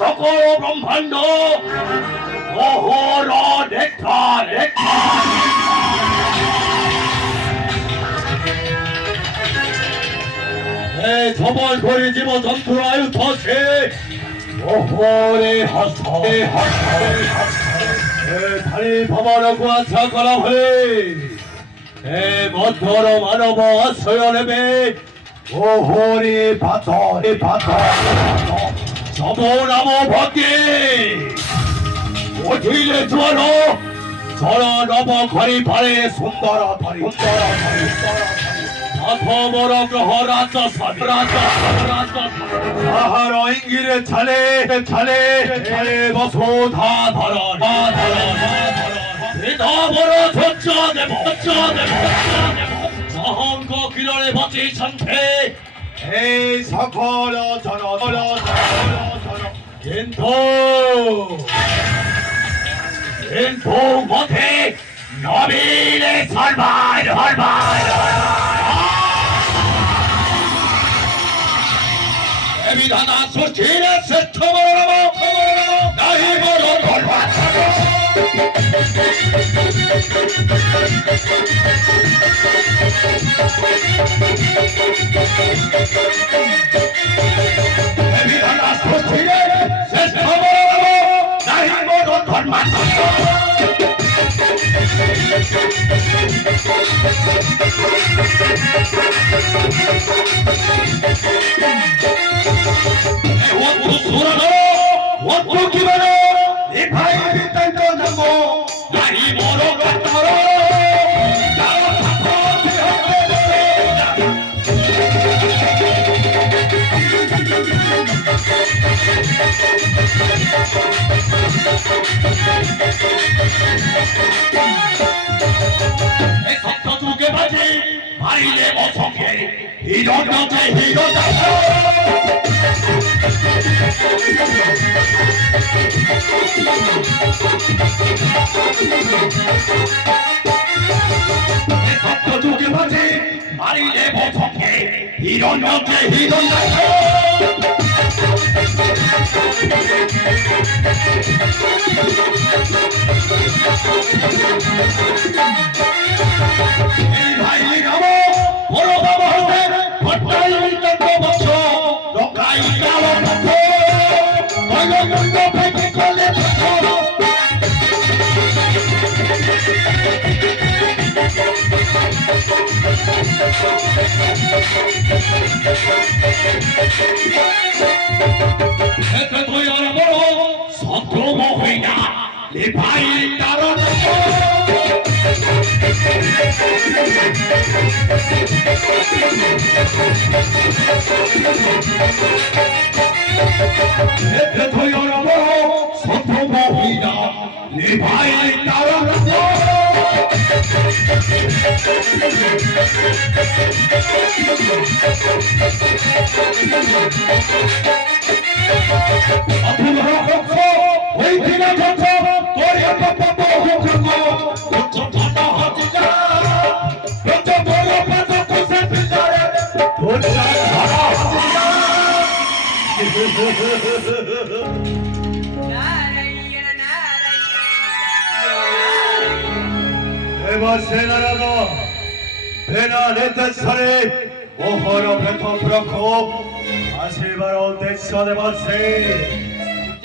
সকল ব্রহ্মাণ্ড অহর দেখা দেখা সবল করে জীব জন্তু আয়ু আছে ওহরে হস্তে হস্তে ধারে ভবনকু আশ্রা করা হলে মধ্যর মানব আশ্রয় নেবে ওহরে পাথরে পাথর সব নাম ভগে ওঠিলে জ্বর ঝড় নব ঘরে পারে সুন্দর ধরে সুন্দর ধরে অথমর গ্রহ রাজা তাহার ইঙ্গিরে ছালে ছালে ছালে বসোধা ধরন ধৈর্য দেব অহংক কিরণে বাঁচি সন্থে এই সকল জন কিন্তু কিন্তু মধ্যে নবীনে সর্বায় সর্বায় বিধানা সচির শ্রেষ্ঠ নাহি বড় ধর্মাত্ম বিধানা সচির শ্রেষ্ঠ নাহি বড় ধর্মাত্ম মারিলে অসংখ্যে হিরণ নাচে হিরণ যুগে বাজে মারিলে অসংখ্যে হিরণ নাচে হিরণ সংক্রম হই না ভাই কারণ সংক্রম হই না ভাই কারণ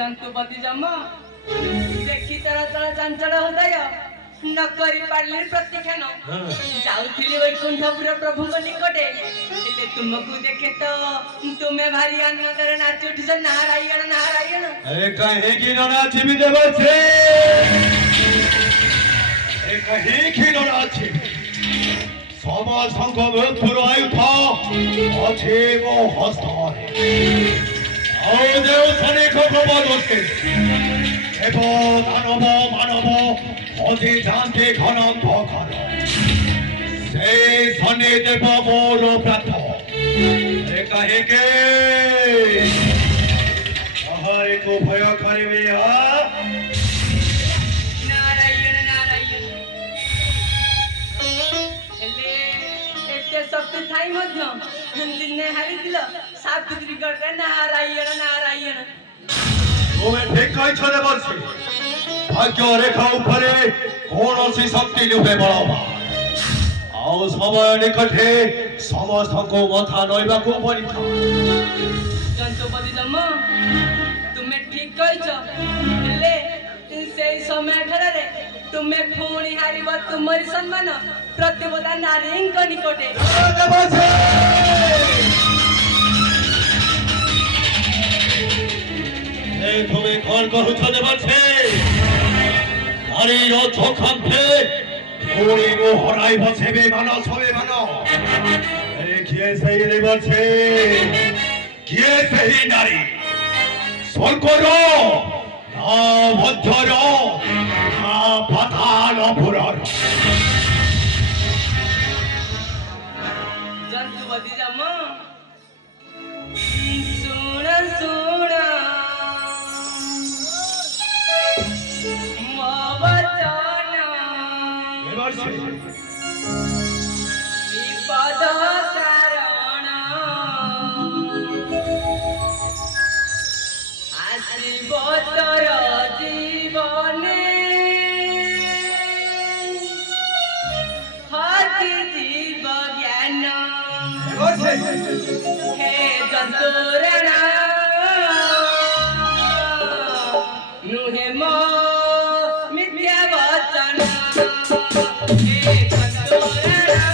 जंतुपति जम्मा देखी तरह तरह चंचल हृदय न करी पारली प्रतिक्षण जाउथिली वैकुंठपुर प्रभु को निकटे हेले तुमको देखे तो तुम्हें भारी आनंदरे नाच उठिस नारायण नारायण अरे कहे की न नाचिबी देवछे ए कहे की न नाची समा संगम पुरायुथ अछि मो हस्तारे आओ देव सने खबरदोस्ते एवं दानव मानव অধি জানতে ঘনন্ত ঘন সেই শনি দেব মোর প্রাত কাহিকে আহারে কো ভয় করিবে सावित्री करके नारायण তুমি ঠিক কইছো রে বলছি ভাগ্য রেখা উপরে কৌଣସି শক্তি লুহে বড় ଆଉ ସମୟ ନିକଟରେ ସମସ୍ତଙ୍କୁ ମଥା ନଇବାକୁ ପଡିଥାଏ जंतुपति जम तुमे ठीक कहिଛ ହେଲେ ସେଇ ସମୟ ଠାରେ ତୁମେ ପୁଣି ହାରିବ ତୁମରି ସମ୍ମାନ ପ୍ରତିବଦା ନାରୀଙ୍କ ନିକଟେ তুমি কল করুছ দেবছে নারীর চোখান্তে পুরি গো হরাই বসেবে মানো সবে মানো কিয়ে সেই দেবছে কিয়ে সেই নারী স্বর্গর না মধ্যর না পাতালপুরর जंतुपति जम सुण सुण मवचन विपद कारण आश्रिब तोर जीवने हति जीव ज्ञान हे जंतुरणा नुहे मो मिथ्या वचन हे जंतुरणा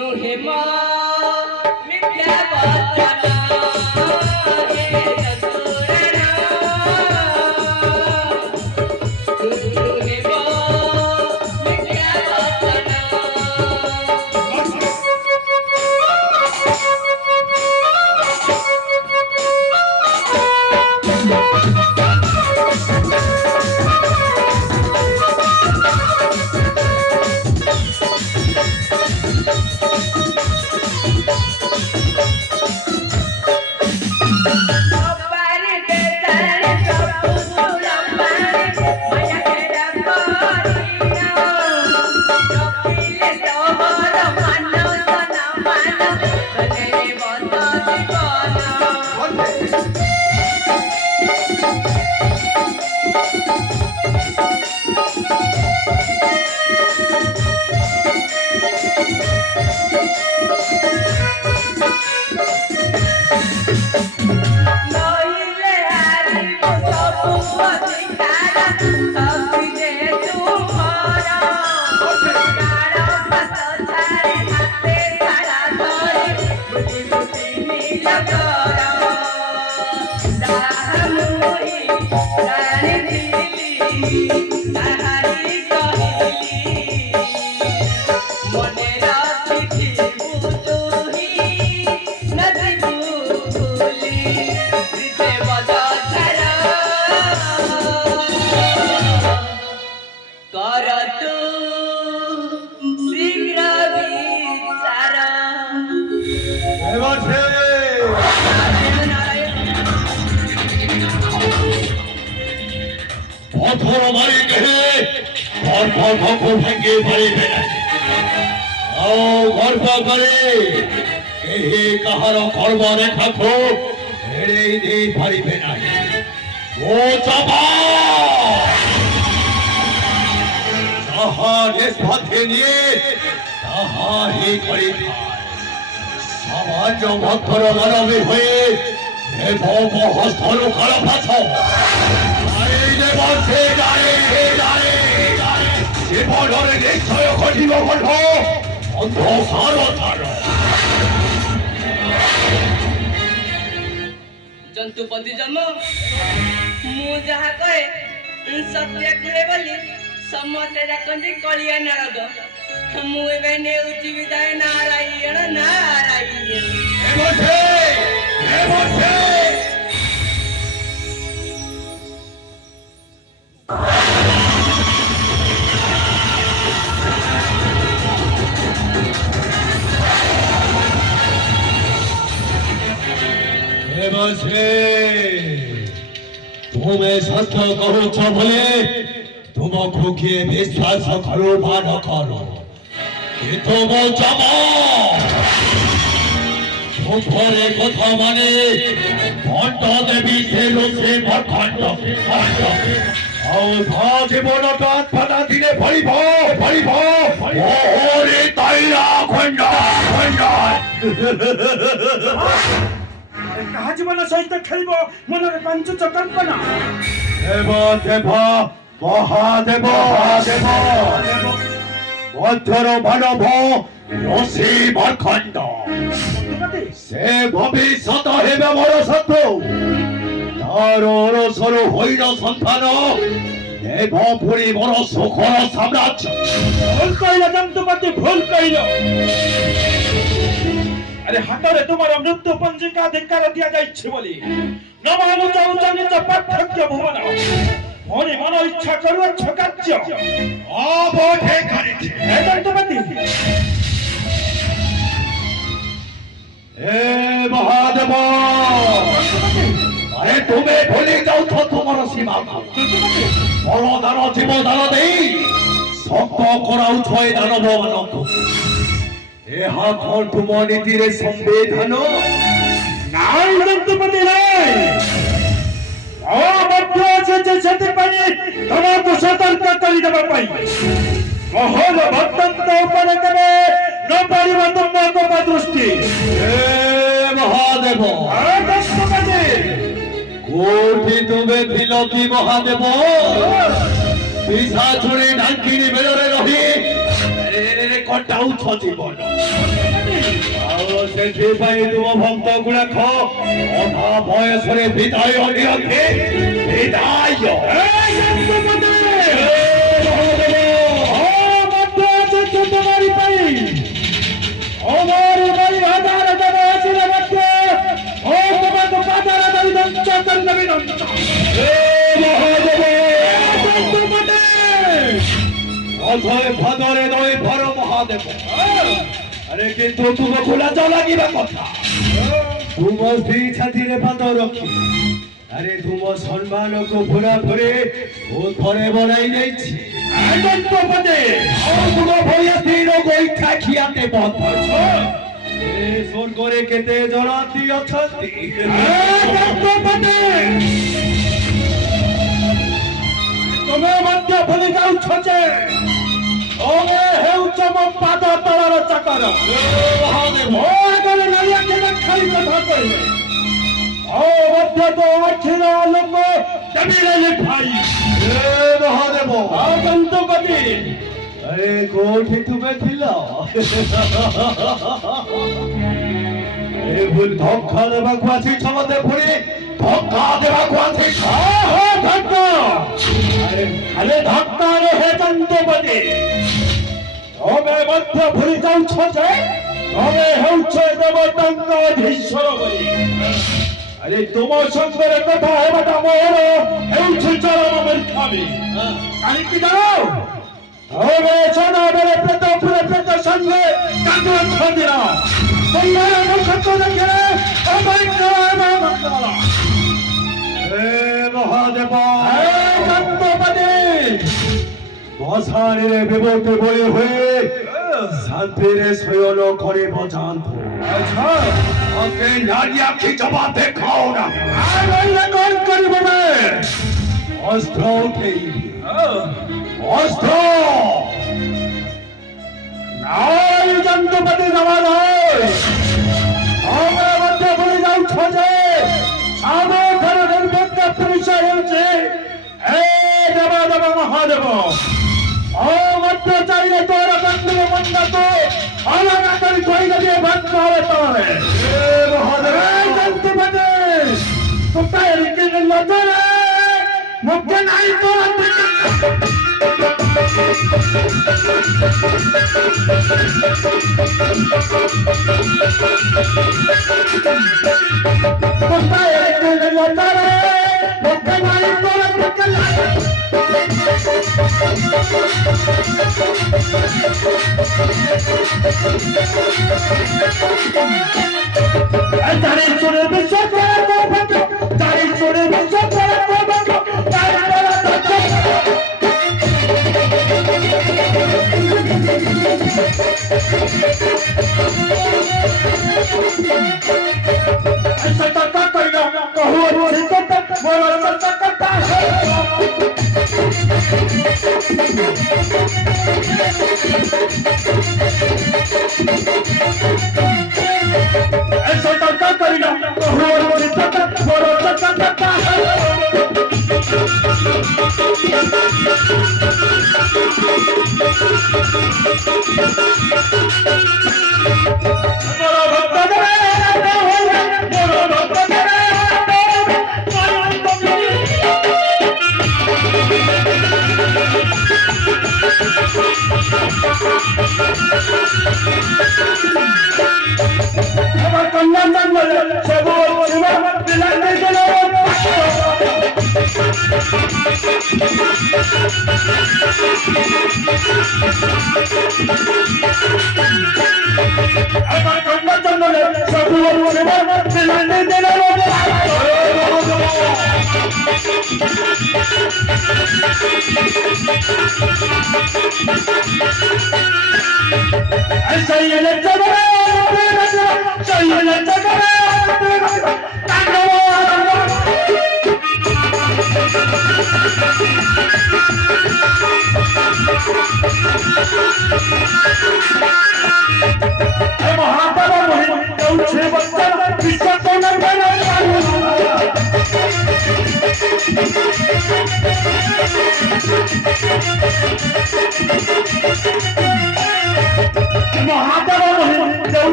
नुहे मो मिथ्या वचन कर तू शीघ्र পথর মারি কেহে গর্ভ ভেঙে পারিবে না গর্ব করে কেহে কাহার কর্ম রেখাকো এড়েই নেই পারিবে না ও চাপা যাহা নিষ্পাতে নিয়ে তাহা হে করি সমাজ ভক্তর মানবী হয়ে হস্তর খারাপ আছো জীবনের নিশ্চয় ঘটিব ঘট অন্ধকার তার ଜନ୍ତୁପତି ଜମ ମୁଁ ଯାହା କହେ ସତ୍ୟ କୁହେ ବୋଲି ସମସ୍ତେ ଡାକନ୍ତି କଳିଆ ନାରଦ ମୁଁ ଏବେ ନେଉଛି ବିଦାୟ ନାରାୟଣ ନାରାୟଣ ତୁମେ ସତ୍ୟ କହୁଛ ବୋଲେ ତୁମକୁ କିଏ ବିଶ୍ୱାସ କରୁ ବା ନ କରୁ କିନ୍ତୁ ମୋ ଜମ ମୁଖରେ କଥା ମାନେ ଭଣ୍ଡ ଦେବୀ ସେ ରୋଷେ ଭଣ୍ଡ ଆଉ ତା ଜୀବନଟା ଆତ୍ମନା ଦିନେ ଭଳିବ ଓରେ ତୈରା ଖଣ୍ଡ କାହା ଜୀବନ ସହିତ ଖେଳିବ ମନରେ ପାଞ୍ଚୁଚ କଳ୍ପନା ଦେବ ମହାଦେବ ମଧ୍ୟର ମାନବ ଋଷି ଭଣ୍ଡ ସେ ଭବିଷ୍ୟତ ହେବେ ମୋର ଶତ୍ରୁ ତାର ଅରସରୁ ହୋଇନ ସନ୍ତାନ ଦେବ ପୁରୀ ମୋର ସୁଖର ସାମ୍ରାଜ୍ୟ ଭୁଲ କହିଲ ଜନ୍ତୁପତି ଭୁଲ କହିଲ আরে হাতরে তোমার মৃত্যু পঞ্জিকা ধিক্কার দিয়াযাইছে বলি নমানু চাউচ নিজ পার্থক্য ভুবন মনে মন ইচ্ছা করুছ কার্য অবঠে করেছে জন্তুপতি এ মহাদেব আরে তুমি ভুলে যাওছ তোমার সীমা বড়দান জীবদান দেই শক্ত କରାଉଛ ଏ ଦାନବ ମାନଙ୍କୁ ଏହା କଣ ତୁମ ନୀତିରେ ସମ୍ବିଧାନ নাই জন্তুপতি নাই ମଧ୍ୟ ଅଛି ସେଥିପାଇଁ ତମକୁ ସତର୍କ କରିଦେବା ପାଇଁ ମହଲ ଭକ୍ତଙ୍କ ଉପରେ କେବେ ନ ପାରିବ ତୁମ ଗୋପ ଦୃଷ୍ଟି ଏ ମହାଦେବ ଜନ୍ତୁପତି କୋଉଠି ତୁମେ ଥିଲ କି ମହାଦେବ ପିଶାଚୁଣୀ ଢାଙ୍କିଣି ବେଳରେ ରହି କଟାଉଛ ଜୀବନ ଆଉ ସେଥିପାଇଁ ତୁମ ଭକ୍ତ ଗୁଡାକ ଅଧା ବୟସରେ ବିଦାୟ ନିଅନ୍ତି ବିଦାୟ তোমারি পাই আমার বাড়ি হাজার দেব আসিলে মধ্যে ও তোমাকে বাজার দাবি দঞ্চ করবি দঞ্চ অথয় ভাদরে নয় ভর মহাদেব আরে কিন্তু তুমে খোলা যাও লাগিবা কথা তুম স্ত্রী ছাতিরে ভাদ রক্ষি আরে তুম সম্মানକୁ পুরা করে ও থরে বড়াই যাইছি জন্তুপতি তুম ভয়া স্ত্রীর গোইঠা খিয়াতে বন্ধ এ স্বর্গরে কেতে জনাতি অছন্তি জন্তুপতি তুমি মধ্য ভুলি যাଉଛ যে ତମେ ହେଉଛ ମୋ ପାଦ ତଳର ଚାକର ମୋ ଆଗରେ ନାଳିଆ କେବେ ଖାଇ କଥା କହିବେ ଆଉ ମଧ୍ୟ ତ ଆଖିର ଆଲୋକ ଜମିରେ ଲିଭାଇ ମହାଦେବ ଆଉ ଜନ୍ତୁପତି আরে কোঠি তুমি ছিল এ ভুল ধক্কা দেବାକୁ ଆସିଛ ମତେ ପୁଣି ଧକ୍କା ଦେବାକୁ ଆସିଛ ଧକ୍କା ଖାଲି ଧକ୍କା ନୁହେଁ ଜନ୍ତୁପତି ତମେ ମଧ୍ୟ ଭୁଲି ଯାଉଛ ଯେ ତମେ ହେଉଛ ଦେବତାଙ୍କ ଅଧୀଶ୍ୱର ବୋଲି ଆରେ ତୁମ ସଙ୍ଗରେ କଥା ହେବାଟା ମୋର ହେଉଛି ଚରମ ମୂର୍ଖାମି କାହିଁକି ଜାଣ ତମେ ସଦାବେଳେ ପ୍ରେତ ଉପରେ ପ୍ରେତ ସଙ୍ଗେ କାନ୍ଦୁଅଛନ୍ତି ନା ତୁମର ମୁଖକୁ ଦେଖିଲେ ଅବୈଧ ମଙ୍ଗଳ ଏ ମହାଦେବ ଜନ୍ତୁପତି শ্মশানের বিপদে বলে হয়ে শান্তিরে শয়ন করিব জান্ত। আচ্ছা ওকে নারী আখি জবাব দেখাও না। আর নইলে কোন করিব না অস্ত্র উঠেই অস্ত্র নাই যন্ত্রপাতি দেওয়া নয় আমরা মধ্যে বলে যাচ্ছ যে সাবধান নির্ভেদ্য পরিচয় হচ্ছে হে দেবাদেব মহাদেব ও মধ্য চাইলে তোর বন্ধু মন্ডত আলাদা করে কইলে দিয়ে ভাঙতে হবে তোমারে এই যন্ত্রপাতি কোথায় রেখে গেল তোরে মুখে নাই তোর কোথায় রেখে গেল তোরে মুখে নাই তোর মুখে নাই তারে চলে বিশ্ব করে বাবা তারে চলে বিশ্ব করে বাবা তারে सतता कहियो कहू सिकत बोलो सतता है सतता कहियो कहू सिकत बोलो सतता है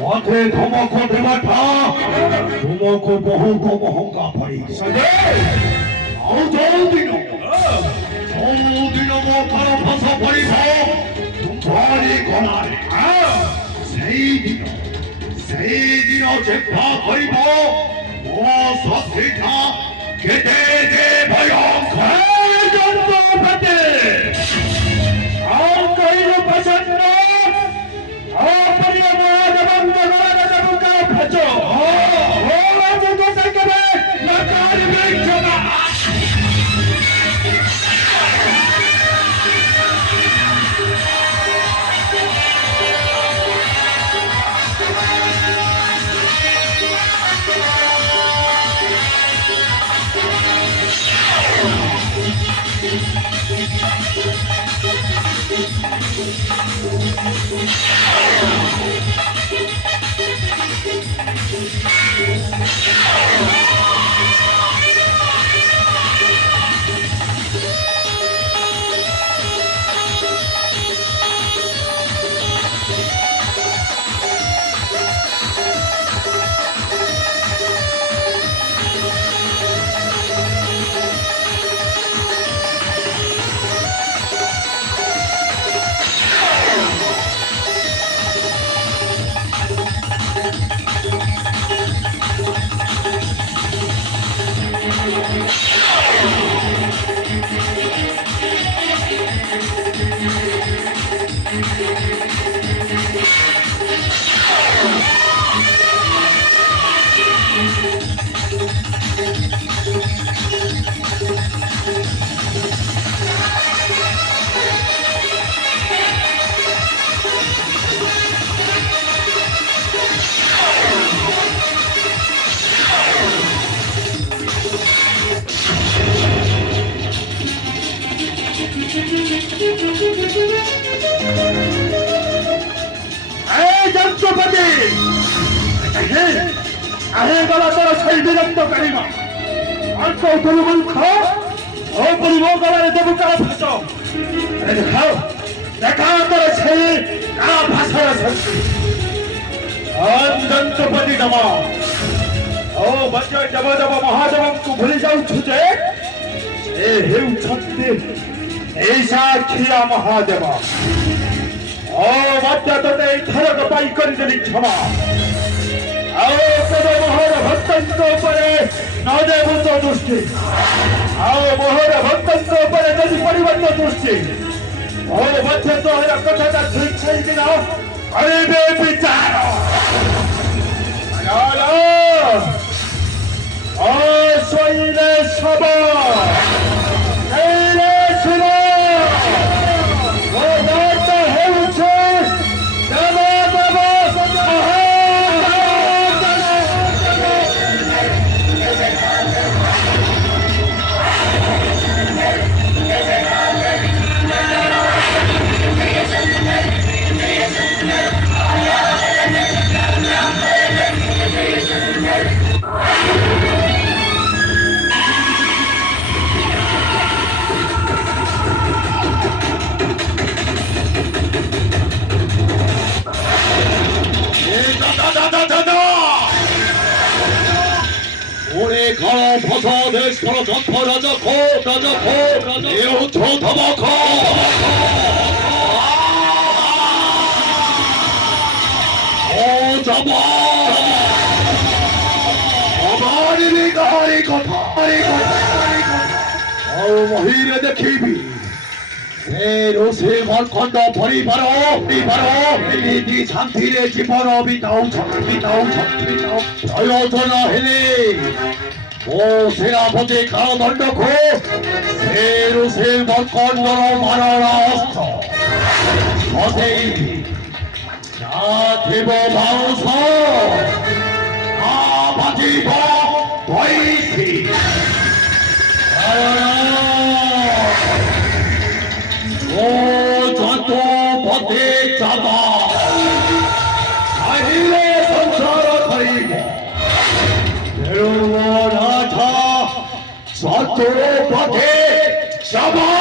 মাঠে ধমক দেবাটা ধমক বহু মহঙ্গা পড়ি ଆଉ ଯୋଉଦିନ ମୋ ଘର ଫସ ପଡ଼ିବ ତୁମ୍ଭରି ଗଳାରେ ସେଇଦିନ ଚେଷ୍ଟା କରିବ ମୋ ଶକ୍ତିଟା କେତେ ଯେ ଭୟଙ୍କର ଆଉ କହିଲୁ ପସନ୍ଦ ଆଉ ପ୍ରିୟ ମହାଦେବଙ୍କ ଗଳାରେ ଦେବତା ଭଜ ଓ ରାଜକୁ କେବେ ନକାରିବେ କ୍ଷମା এই যন্ত্রপাতি আহে গলা তোর সেই বিরক্ত করিব অল্প পরিমূর্খ ও পরিমূল গলারে দেবু কারা ভাষ দেখাও দেখাও তোর সেই কারা ভাষার শক্তি যন্ত্রপাতি দেব ও বজ্র দেব দেব মহাদেবଙ୍କୁ ভୁଲି ଯାଉଛୁ ଯେ ଏ ହେଉଛନ୍ତି এই ସାକ୍ଷୀଆ ମହାଦେବ ଓ ମଧ୍ୟ ତୋତେ ଏଇଥରକ ପାଇଁ କରିଦେଲି କ୍ଷମା ଆଉ କେବେ ମୋହର ଭକ୍ତଙ୍କ ଉପରେ ନ ଦେବୁ ତୋ ଦୃଷ୍ଟି ଆଉ ମୋହର ଭକ୍ତଙ୍କ ଉପରେ ଯଦି ପଡ଼ିବ ତୋ ଦୃଷ୍ଟି ଓ ମଧ୍ୟ ତୋର କଥାଟା ଠିକ୍ ସେଇକିନା କରିବେ ବିଚାର ଓ ଶୋଇଲେ ଶବ ଶୋଇଲେ ଶୁଭ ওরে ঘর ভস দেশ ঘর যথ রাজা খো রাজা খো রাজা এ উঠো ধমক ও যাব আমারি গাড়ি কথা ও মহিরে দেখিবি সে মর্কণ্ড পরিবার নীতি শান্তিরে জীবন বিতাও প্রয়োজন হেলে ও সেনাপতি কারাদণ্ড খো সে মর্কণ্ডর মারণা অস্ত্র সতেই যা দেব মাংস বাজিব বৈশি ও যত পথে যাবা চাহিলে সংসার করিব রাধা যত পথে যাবা